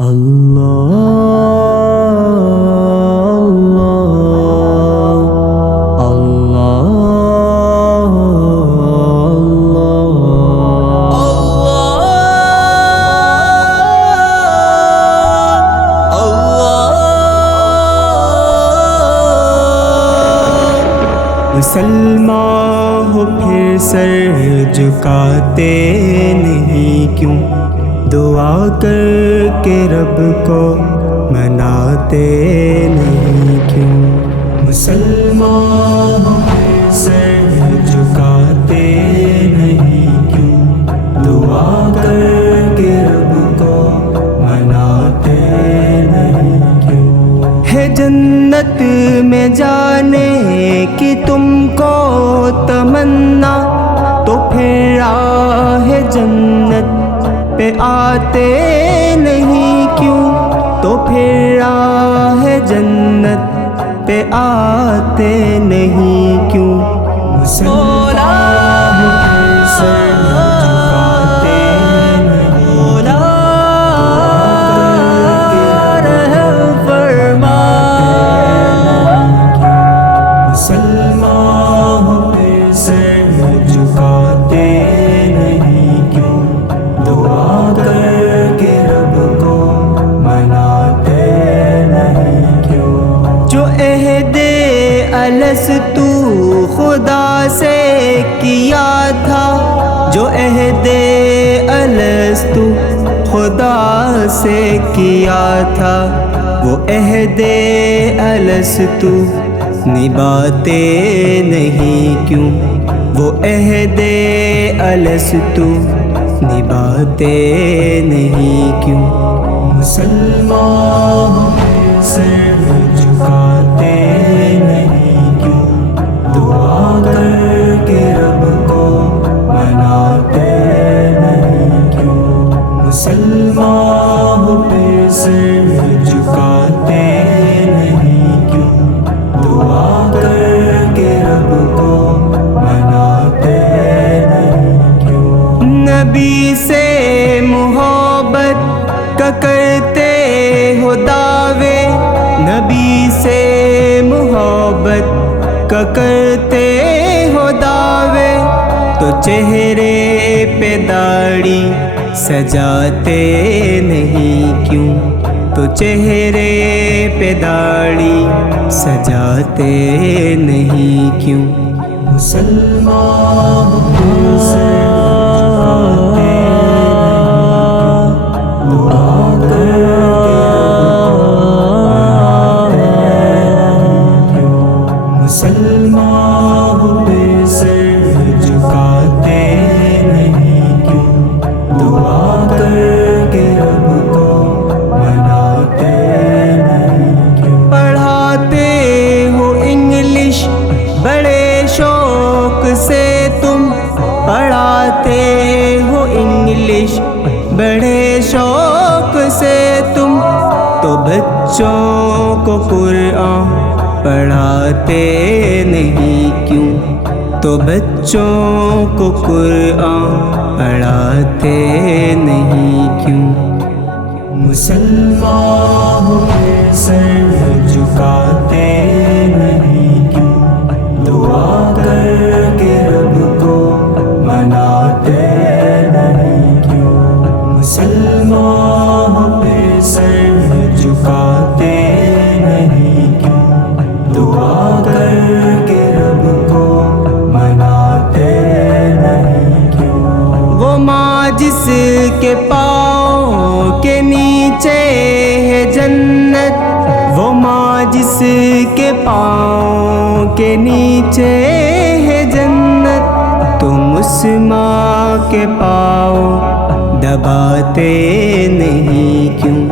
مسلمان ہو پھر سر جھکاتے نہیں کیوں، دعا کر کے رب کو مناتے نہیں کیوں؟ مسلمان ہو پھر سر جھکاتے نہیں کیوں، دعا کر کے رب کو مناتے نہیں کیوں؟ ہے جنت میں جانے کی تم کو تمنا، تو پھر راہ جنت پہ آتے نہیں کیوں؟ تو پھر راہ جنت پہ آتے نہیں کیوں؟ مسلمان ہو پھر سر جھکاتے نہیں، مسلمان ہو پھر سر جھکاتے نہیں کیوں، دعا کر کے رب کو مناتے نہیں کیوں؟ جو عہد الستو خدا سے کیا تھا، جو عہد الستو خدا سے کیا تھا، وہ عہد الستو نبھاتے نہیں کیوں؟ وہ عہد الستو نبھاتے نہیں کیوں؟ مسلمان ہو پھر سر جھکاتے نہیں کیوں، دعا کر کے رب کو مناتے نہیں کیوں؟ مسلمان ہو پھر سر جھکاتے نہیں کیوں، دعا کر کے رب کو مناتے نہیں کیوں؟ نبی سے محبت کا کرتے ہو دعوے، نبی سے محبت کا کرتے ہو دعوے، تو چہرے پہ داڑھی سجاتے نہیں کیوں؟ تو چہرے پہ داڑھی سجاتے نہیں کیوں؟ مسلمان ہو پھر سر جھکاتے نہیں، دعا کر کے رب کو مناتے نہیں کیوں؟ مسلمان ہو پھر سر جھکاتے نہیں کیوں، دعا کر کے رب کو مناتے نہیں کیوں؟ پڑھاتے ہو انگلش بڑے شوق سے تم، پڑھاتے ہو انگلش بڑے شوق سے تم، تو بچوں کو قرآن پڑھاتے نہیں کیوں؟ تو بچوں کو قرآن پڑھاتے نہیں کیوں؟ مسلمان ہو پھر سر جھکاتے نہیں کیوں، دعا کر کے رب کو مناتے نہیں کیوں؟ مسلمان ہو پھر سر جھکاتے نہیں کیوں، دعا کر کے رب کو مناتے نہیں کیوں؟ وہ ماں جس کے پاؤں کے نیچے ہے جنت، وہ ماں جس کے پاؤں کے نیچے ہے جنت، تم اس ماں کے پاؤں دباتے نہیں کیوں؟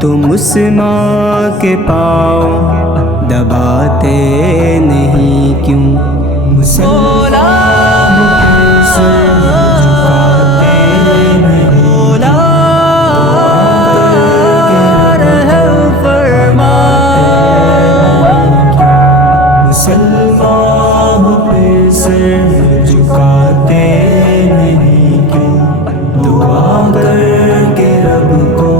تم اس ماں کے پاؤں دباتے نہیں کیوں؟ مسلمان ہو پھر سر جھکاتے نہیں، مسلمان ہو پھر سر جھکاتے نہیں کیوں، دعا کر کے رب کو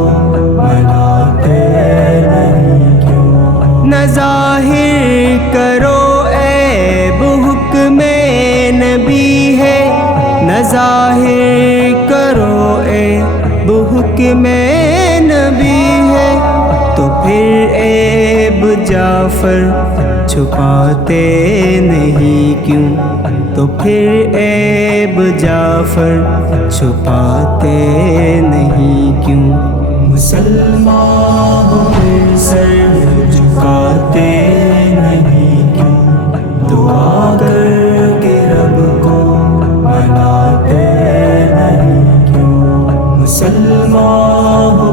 حکم نبی ہے تو پھر عیب جعفر چھپاتے نہیں کیوں، تو پھر عیب جعفر چھپاتے نہیں کیوں؟ مسلمان ہو کے سر جھکاتے نہیں کیوں؟ دعا کر کے رب کو مناتے نہیں کیوں؟ مسلمان ہو